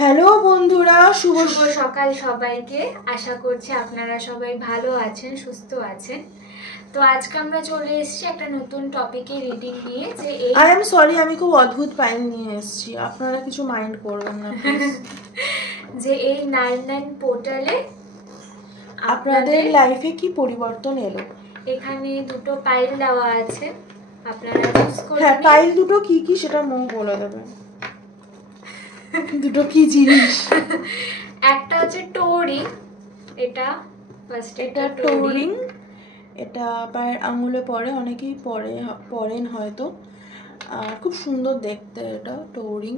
Hello বন্ধুরা, শুভ সকাল সবাইকে। আশা করছি আপনারা সবাই ভালো আছেন, সুস্থ আছেন। তো আজকে আমরা চলে এসেছি একটা নতুন টপিকে রিডিং নিয়ে। যে আই এম সরি, আমি খুব অদ্ভুত পাইল নিয়ে এসেছি, আপনারা কিছু মাইন্ড করবেন না যে এই 99 পোর্টালে আপনাদের লাইফে কি পরিবর্তন এলো। এখানে দুটো পাইল দেওয়া আছে, আপনারা চুজ করুন। হ্যাঁ, পাইল দুটো কি কি সেটা মুখ বলে দেবেন। দুটো কি জিনিস? একটা হচ্ছে টোরিং, এটা ফার্স্ট, এটা টোরিং, এটা পায়ের আঙুলে পরে, অনেকেই পরেন হয়তো। আর খুব সুন্দর দেখতে এটা টোরিং।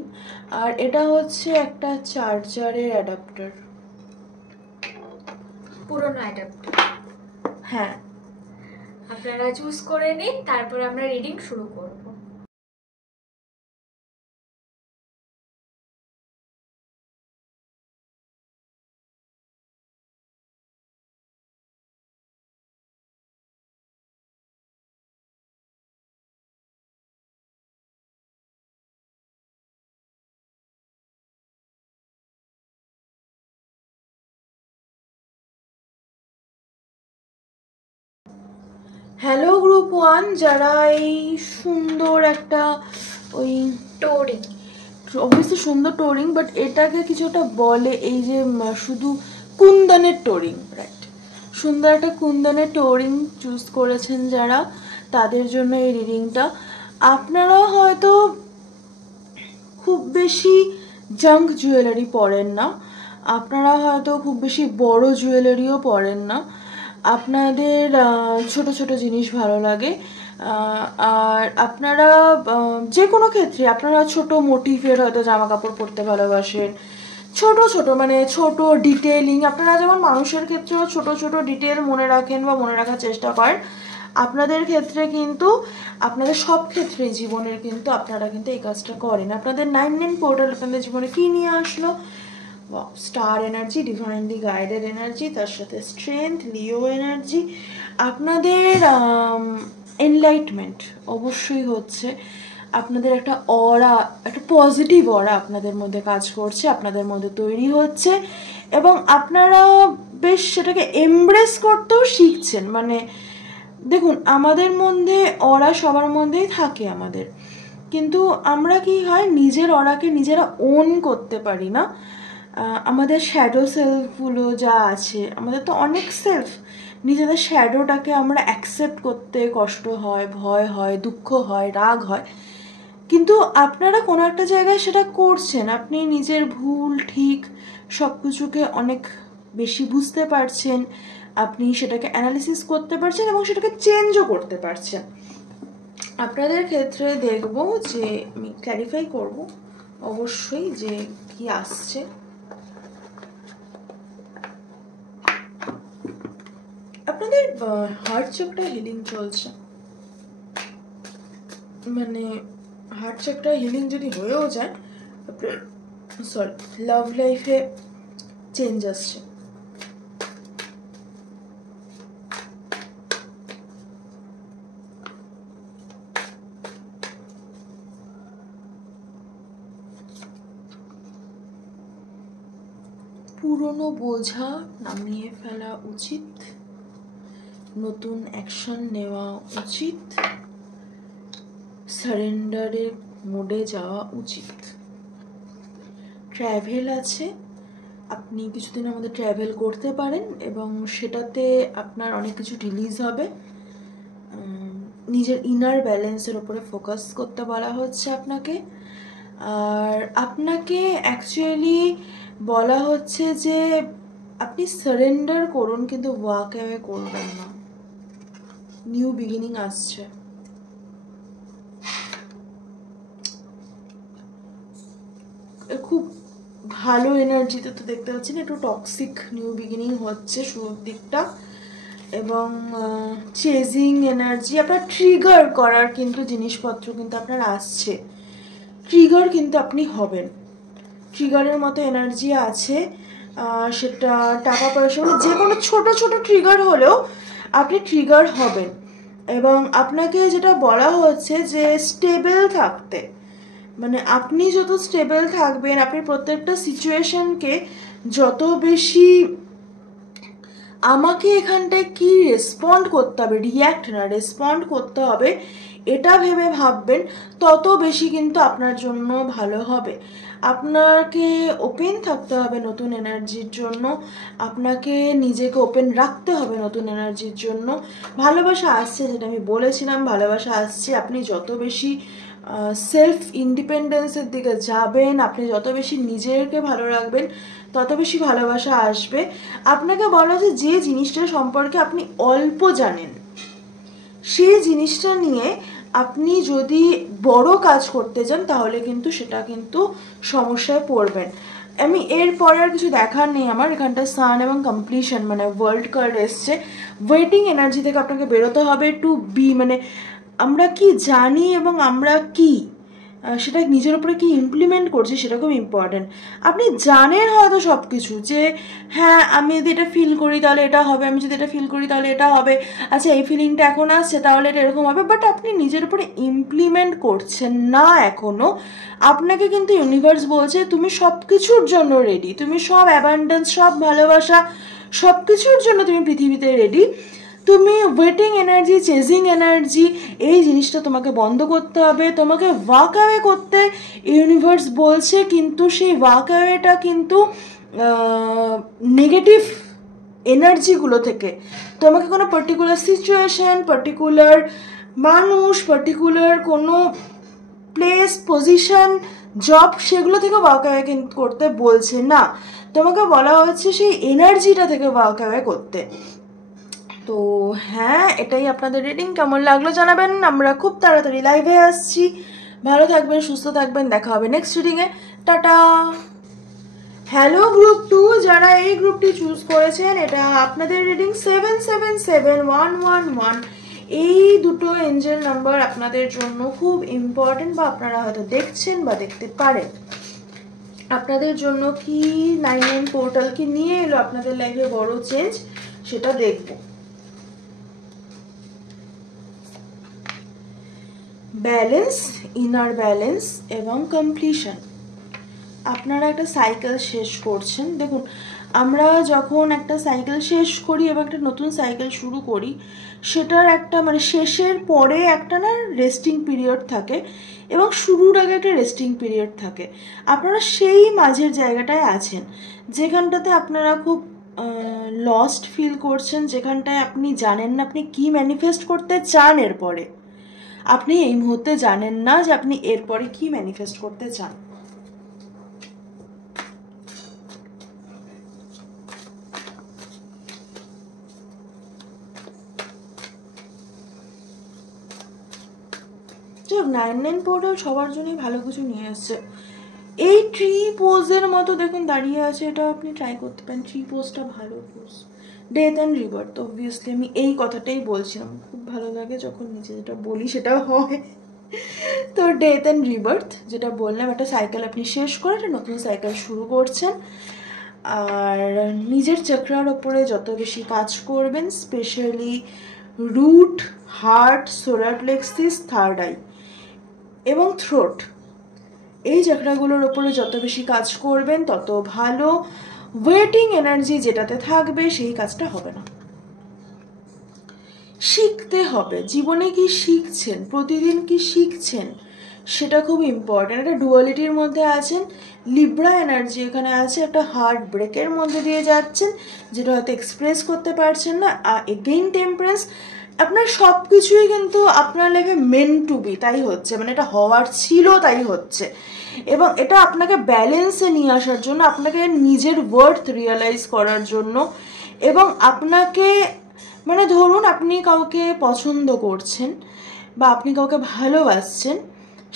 আর এটা হচ্ছে একটা চার্জারের অ্যাডাপ্টার, পুরনো অ্যাডাপ্টার। হ্যাঁ, আপনারা চুজ করে নিন, তারপর আমরা রিডিং শুরু করব। হ্যালো গ্রুপ 1, যারা এই সুন্দর একটা ওই টোরিং, অবশ্যই সুন্দর টোরিং, বাট এটাকে কিছুটা বলে এই যে শুধু কুন্দনের টোরিং, রাইট? সুন্দর একটা কুন্দনের টোরিং চুজ করেছেন যারা, তাদের জন্য এই রিডিংটা। আপনারা হয়তো খুব বেশি জাঙ্ক জুয়েলারি পরেন না, আপনারা হয়তো খুব বেশি বড় জুয়েলারিও পরেন না, আপনাদের ছোট ছোট জিনিস ভালো লাগে। আর আপনারা যে কোনো ক্ষেত্রে আপনারা ছোট মোটিভের হয়তো জামা কাপড় পরতে ভালোবাসেন, ছোট ছোট মানে ছোট ডিটেলিং। আপনারা যেমন মানুষের ক্ষেত্রেও ছোট ছোট ডিটেল মনে রাখেন বা মনে রাখার চেষ্টা করেন, আপনাদের ক্ষেত্রে কিন্তু আপনাদের সব ক্ষেত্রে জীবনের কিন্তু আপনারা কিন্তু এই কাজটা করেন। আপনাদের 99 পোর্টাল আপনাদের জীবনে কি নিয়ে আসলো? Star energy, divinely guided energy, তার সাথে স্ট্রেংথ, লিও এনার্জি। আপনাদের এনলাইটমেন্ট অবশ্যই হচ্ছে, আপনাদের একটা অরা, একটা পজিটিভ অরা আপনাদের মধ্যে কাজ করছে, আপনাদের মধ্যে তৈরি হচ্ছে, এবং আপনারা বেশ সেটাকে এমব্রেস করতেও শিখছেন। মানে দেখুন, আমাদের মধ্যে অরা সবার মধ্যেই থাকে আমাদের, কিন্তু আমরা কি হয় নিজের অরাকে নিজেরা ওন করতে পারি না। আমাদের শ্যাডো সেলফগুলো যা আছে, আমাদের তো অনেক সেলফ, নিজেদের শ্যাডোটাকে আমরা অ্যাকসেপ্ট করতে কষ্ট হয়, ভয় হয়, দুঃখ হয়, রাগ হয়। কিন্তু আপনারা কোনো একটা জায়গায় সেটা করছেন, আপনি নিজের ভুল ঠিক সব কিছুকে অনেক বেশি বুঝতে পারছেন, আপনি সেটাকে অ্যানালিসিস করতে পারছেন এবং সেটাকে চেঞ্জও করতে পারছেন। আপনাদের ক্ষেত্রে দেখব যে আমি ক্ল্যারিফাই করব অবশ্যই যে কি আসছে। আপনাদের হার্ট চাকরা হিলিং চলছে, মানে হার্ট চাকরা হিলিং যদি হয়েও যায়, আপনার লাভ লাইফে চেঞ্জ আসছে। পুরনো বোঝা নামিয়ে ফেলা উচিত, নতুন অ্যাকশন নেওয়া উচিত, সারেন্ডারের মোডে যাওয়া উচিত। ট্র্যাভেল আছে, আপনি কিছুদিন আমাদের ট্র্যাভেল করতে পারেন এবং সেটাতে আপনার অনেক কিছু রিলিজ হবে। নিজের ইনার ব্যালেন্সের ওপরে ফোকাস করতে বলা হচ্ছে আপনাকে। আর আপনাকে অ্যাকচুয়ালি বলা হচ্ছে যে আপনি সারেন্ডার করুন, কিন্তু ওয়াক অ্যাওয়ে করবেন না। নিউ বিগিনিং আসছে। খুব ভালো এনার্জিতে তো দেখতে পাচ্ছি না, একটু টক্সিক নিউ বিগিনিং হচ্ছে শুরুর দিকটা, এবং চেজিং এনার্জি, আপনার ট্রিগার করার কিন্তু জিনিসপত্র কিন্তু আপনার আসছে, ট্রিগার কিন্তু আপনি হবেন, ট্রিগারের মতো এনার্জি আছে। সেটা টাকা পয়সা যে কোনো ছোট ছোট ট্রিগার হলেও আপনি ট্রিগার হবেন। এবং আপনাকে যেটা বলা হচ্ছে যে স্টেবল থাকতে, মানে আপনি যত স্টেবল থাকবেন, আপনি প্রত্যেকটা সিচুয়েশনকে যত বেশি আমাকে এখানটায় কি রেসপন্ড করতে হবে, রিয়্যাক্ট না রেসপন্ড করতে হবে, এটা ভেবে ভাববেন, তত বেশি কিন্তু আপনার জন্য ভালো হবে। আপনাকে ওপেন থাকতে হবে নতুন এনার্জির জন্য, আপনাকে নিজেকে ওপেন রাখতে হবে নতুন এনার্জির জন্য। ভালোবাসা আসছে, যেটা আমি বলেছিলাম, ভালোবাসা আসছে। আপনি যত বেশি সেলফ ইন্ডিপেন্ডেন্সের দিকে যাবেন, আপনি যত বেশি নিজেকে ভালো রাখবেন, তত বেশি ভালোবাসা আসবে। আপনাকে বলা যে যে জিনিসটা সম্পর্কে আপনি অল্প জানেন, সেই জিনিসটা নিয়ে আপনি যদি বড় কাজ করতে যান, তাহলে কিন্তু সেটা কিন্তু সমস্যায় পড়বেন। আমি এরপরে আর কিছু দেখার নেই আমার। এখানটা সান এবং কমপ্লিশন মানে ওয়ার্ল্ড কার্ড এসছে। ওয়েটিং এনার্জি থেকে আপনাকে বেরোতে হবে টু বি, মানে আমরা কি জানি এবং আমরা কি সেটা নিজের উপরে কি ইমপ্লিমেন্ট করছি, সেটা খুব ইম্পর্টেন্ট। আপনি জানেন হয়তো সব কিছু, যে হ্যাঁ আমি যদি এটা ফিল করি তাহলে এটা হবে, আমি যদি এটা ফিল করি তাহলে এটা হবে, আচ্ছা এই ফিলিংটা এখন আসছে তাহলে এটা এরকম হবে, বাট আপনি নিজের উপরে ইমপ্লিমেন্ট করছেন না এখনো। আপনাকে কিন্তু ইউনিভার্স বলছে তুমি সব কিছুর জন্য রেডি, তুমি সব অ্যাবান্ডেন্স, সব ভালোবাসা, সব কিছুর জন্য তুমি পৃথিবীতে রেডি। তুমি ওয়েটিং এনার্জি, চেজিং এনার্জি, এই জিনিসটা তোমাকে বন্ধ করতে হবে। তোমাকে ওয়াক অ্যাওয়ে করতে ইউনিভার্স বলছে, কিন্তু সেই ওয়াক অ্যাওয়েটা কিন্তু নেগেটিভ এনার্জিগুলো থেকে। তোমাকে কোনো পার্টিকুলার সিচুয়েশন, পার্টিকুলার মানুষ, পার্টিকুলার কোনো প্লেস, পজিশন, জব, সেগুলো থেকে ওয়াক অ্যাওয়ে করতে বলছে না। তোমাকে বলা হচ্ছে সেই এনার্জিটা থেকে ওয়াক অ্যাওয়ে করতে। তো হ্যাঁ, এটাই আপনাদের রিডিং। কেমন লাগলো জানাবেন। আমরা খুব তাড়াতাড়ি লাইভে আসছি। ভালো থাকবেন, সুস্থ থাকবেন, দেখা হবে নেক্সট রিডিংয়ে। টাটা। হ্যালো গ্রুপ 2, যারা এই গ্রুপটি চুজ করেছেন, এটা আপনাদের রিডিং 777111। এই দুটো এঞ্জেল নাম্বার আপনাদের জন্য খুব ইম্পর্টেন্ট, বা আপনারা হয়তো দেখছেন বা দেখতে পারেন। আপনাদের জন্য কি 99 পোর্টাল কি নিয়ে এলো আপনাদের লাইফে বড় চেঞ্জ, সেটা দেখব। ব্যালেন্স, ইনার ব্যালেন্স এবং কমপ্লিশন। আপনারা একটা সাইকেল শেষ করছেন। দেখুন, আমরা যখন একটা সাইকেল শেষ করি এবং একটা নতুন সাইকেল শুরু করি, সেটার একটা মানে শেষের পরে একটা না রেস্টিং পিরিয়ড থাকে, এবং শুরুর আগে একটা রেস্টিং পিরিয়ড থাকে। আপনারা সেই মাঝের জায়গাটায় আছেন, যেখানটাতে আপনারা খুব লস্ট ফিল করছেন, যেখানটায় আপনি জানেন না আপনি কি ম্যানিফেস্ট করতে চান। এরপরে আপনি এই মুহূর্তে জানেন না যে আপনি এরপরে কি ম্যানিফেস্ট করতে চান। যাক, 99 পোর্টাল সবার জন্যই ভালো কিছু নিয়ে এসছে। এই ট্রি পোজের মতো দেখুন দাঁড়িয়ে আছে, এটা আপনি ট্রাই করতে পারেন। ট্রি পোজটা ভালো pose. Death and rebirth, obviously আমি এই কথাটাই বলছিলাম। খুব ভালো লাগে যখন নিজে যেটা বলি সেটা হয়। তো ডেথ অ্যান্ড রিবার্থ যেটা বললাম, একটা সাইকেল আপনি শেষ করে একটা নতুন সাইকেল শুরু করছেন। আর নিজের চক্রার ওপরে যত বেশি কাজ করবেন, specially root, heart, solar plexus, third eye এবং থ্রোট, এই চক্রাগুলোর ওপরে যত বেশি কাজ করবেন তত ভালো। ওয়েটিং এনার্জি যেটাতে থাকবে সেই কাজটা হবে না। শিখতে হবে, জীবনে কি শিখছেন, প্রতিদিন কি শিখছেন, সেটা খুব ইম্পর্টেন্ট। একটা ডুয়ালিটির মধ্যে আছেন, লিব্রা এনার্জি এখানে আছে, একটা হার্ট ব্রেকের মধ্যে দিয়ে যাচ্ছেন, যেটা হয়তো এক্সপ্রেস করতে পারছেন না। এগেইন টেম্পারেন্স, আপনার সব কিছুই কিন্তু আপনার লাইফে মেন টু বি, তাই হচ্ছে, মানে এটা হওয়ার ছিল তাই হচ্ছে। এবং এটা আপনাকে ব্যালেন্সে নিয়ে আসার জন্য, আপনাকে নিজের ওয়ার্থ রিয়েলাইজ করার জন্য, এবং আপনাকে মানে ধরুন আপনি কাউকে পছন্দ করছেন বা আপনি কাউকে ভালোবাসছেন,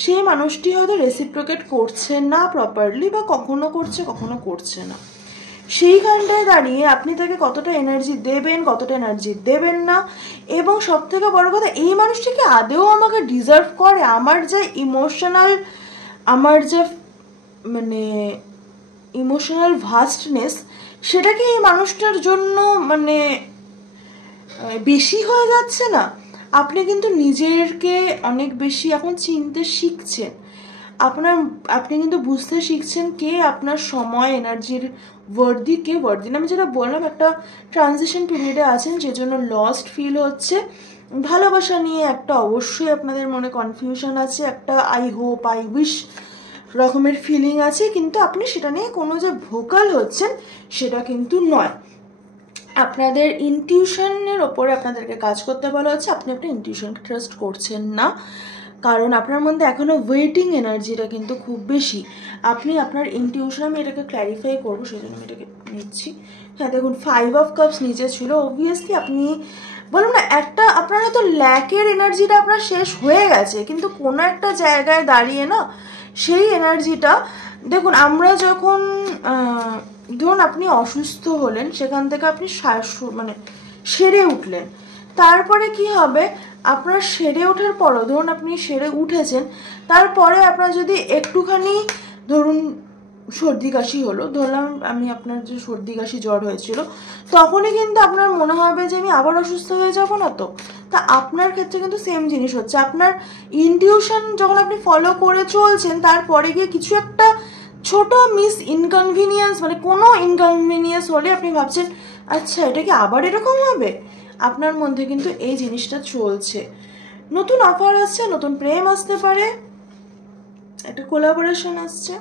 সেই মানুষটি হয়তো রেসিপ্রোকেট করছে না প্রপারলি, বা কখনো করছে কখনো করছে না। সেইখানটায় দাঁড়িয়ে আপনি তাকে কতটা এনার্জি দেবেন, কতটা এনার্জি দেবেন না, এবং সব থেকে বড় কথা, এই মানুষটি কি আদেও আমাকে ডিজার্ভ করে? আমার যে ইমোশনাল, আমার যে মানে ইমোশনাল ভাস্টনেস, সেটা কি এই মানুষটার জন্য মানে বেশি হয়ে যাচ্ছে না? আপনি কিন্তু নিজেরকে অনেক বেশি এখন চিনতে শিখছেন। আপনি কিন্তু বুঝতে শিখছেন কে আপনার সময় এনার্জির ওয়ার্দি, কে ওয়ার্দি না। আমি যেটা বললাম, একটা ট্রানজিশন পিরিয়ডে আছেন, যে জন্য লস্ট ফিল হচ্ছে। ভালোবাসা নিয়ে একটা অবশ্যই আপনাদের মনে কনফিউশন আছে, একটা আই হোপ আই উইশ রকমের ফিলিং আছে, কিন্তু আপনি সেটা নিয়ে কোনো যে ভোকাল হচ্ছেন সেটা কিন্তু নয়। আপনাদের ইনটিউশনের ওপরে আপনাদেরকে কাজ করতে বলা হচ্ছে, আপনি আপনার ইনটিউশনকে ট্রাস্ট করছেন না, কারণ আপনার মধ্যে এখনও ওয়েটিং এনার্জিটা কিন্তু খুব বেশি। আপনি আপনার ইনটিউশন, আমি এটাকে ক্ল্যারিফাই করবো সেই জন্য আমি এটাকে নিচ্ছি। হ্যাঁ দেখুন, 5 অফ কাপস নিচে ছিল। অবভিয়াসলি আপনি বলুন না, একটা আপনার হয়তো ল্যাকের এনার্জিটা আপনার শেষ হয়ে গেছে, কিন্তু কোনো একটা জায়গায় দাঁড়িয়ে না সেই এনার্জিটা, দেখুন আমরা যখন ধরুন আপনি অসুস্থ হলেন, সেখান থেকে আপনি মানে সেরে উঠলেন, তারপরে কি হবে, আপনার সেরে ওঠার পরও, ধরুন আপনি সেরে উঠেছেন, তারপরে আপনার যদি একটুখানি ধরুন সর্দি কাশি হলো, ধরলাম আমি আপনার যে সর্দি কাশি জ্বর হয়েছিল, তখনই কিন্তু আপনার মনে হবে যে আমি আবার অসুস্থ হয়ে যাবো না তো। তা আপনার ক্ষেত্রে কিন্তু সেম জিনিস হচ্ছে, আপনার ইনটিউশন যখন আপনি ফলো করে চলছেন, তারপরে গিয়ে কিছু একটা ছোট ইনকনভিনিয়েন্স, মানে কোনো ইনকনভিনিয়েন্স হলে আপনি ভাবছেন আচ্ছা এটা কি আবার এরকম হবে, আপনার মধ্যে কিন্তু এই জিনিসটা চলছে। নতুন অফার আসছে, নতুন প্রেম আসতে পারে, একটা কোলাবোরেশন আসছে,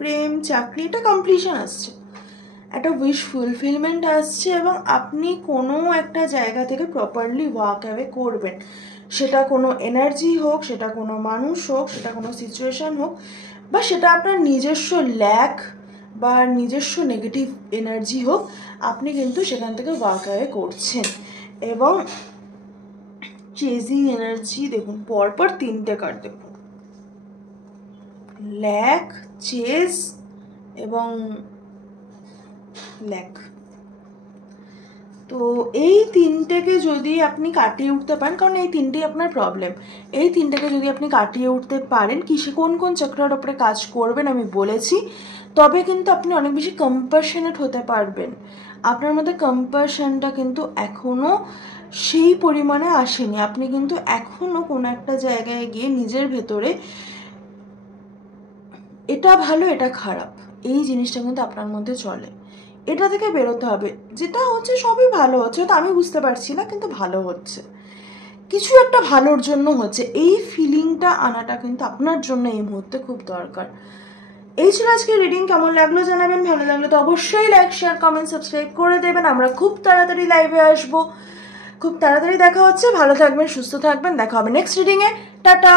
প্রেম চাকরি, এটা কমপ্লিশন আসছে, একটা উইশ ফুলফিলমেন্ট আসছে, এবং আপনি কোনো একটা জায়গা থেকে প্রপারলি ওয়াক অ্যাওয়ে করবেন। সেটা কোনো এনার্জি হোক, সেটা কোনো মানুষ হোক, সেটা কোনো সিচুয়েশন হোক, বা সেটা আপনার নিজস্ব ল্যাক বা নিজস্ব নেগেটিভ এনার্জি হোক, আপনি কিন্তু সেখান থেকে ওয়াক অ্যাওয়ে করছেন। এবং চেজিং এনার্জি দেখুন, পরপর 3টে কার্ড দেখুন, ল্যাক, চেজ এবং ল্যাক। তো এই 3টেকে যদি আপনি কাটিয়ে উঠতে পারেন, কারণ এই 3টেই আপনার প্রবলেম, এই 3টেকে যদি আপনি কাটিয়ে উঠতে পারেন, কোন কোন চক্রের ওপরে কাজ করবেন আমি বলেছি, তবে কিন্তু আপনি অনেক বেশি কম্প্যাশনেট হতে পারবেন। আপনার মধ্যে কম্প্যাশনটা কিন্তু এখনও সেই পরিমাণে আসেনি, আপনি কিন্তু এখনও কোনো একটা জায়গায় গিয়ে নিজের ভেতরে এটা ভালো এটা খারাপ এই জিনিসটা কিন্তু আপনার মধ্যে চলে, এটা থেকে বেরোতে হবে। যেটা হচ্ছে সবই ভালো হচ্ছে, তো আমি বুঝতে পারছি না, কিন্তু ভালো হচ্ছে, কিছু একটা ভালোর জন্য হচ্ছে, এই ফিলিংটা আনাটা কিন্তু আপনার জন্য এই মুহূর্তে খুব দরকার। এই ছিল আজকে রিডিং। কেমন লাগলো জানাবেন, ভালো লাগলো তো অবশ্যই লাইক শেয়ার কমেন্ট সাবস্ক্রাইব করে দেবেন। আমরা খুব তাড়াতাড়ি লাইভে আসবো, খুব তাড়াতাড়ি দেখা হচ্ছে। ভালো থাকবেন, সুস্থ থাকবেন, দেখা হবে নেক্সট রিডিংয়ে। টাটা।